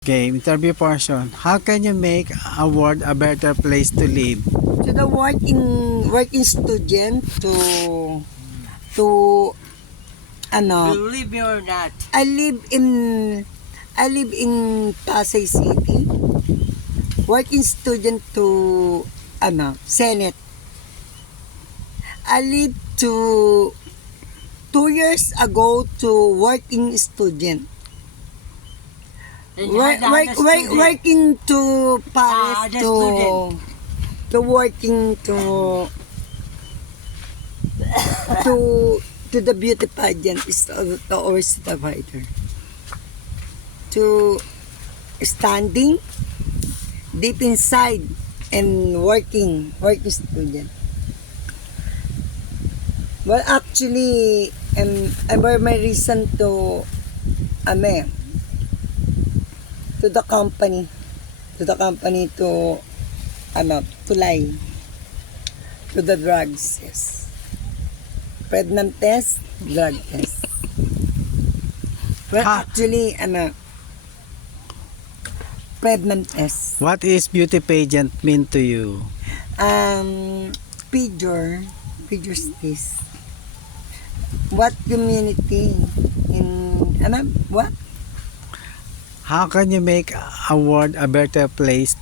Game interview portion. How can you make a world a better place to live? To the working student to ano, You live me or not? I live in Pasay City. Working student to Senate. I live to 2 years ago to working student. And you're the other student. Working to Paris other to student. working to the beauty pageant is the the fighter. To standing deep inside and working student. Well, actually, my reason to to the company to lie to the drugs, yes. Pregnant test, drug test. Well, Ha- actually, pregnant test. What is beauty pageant mean to you? Picture space. What community in what? How can you make a world a better place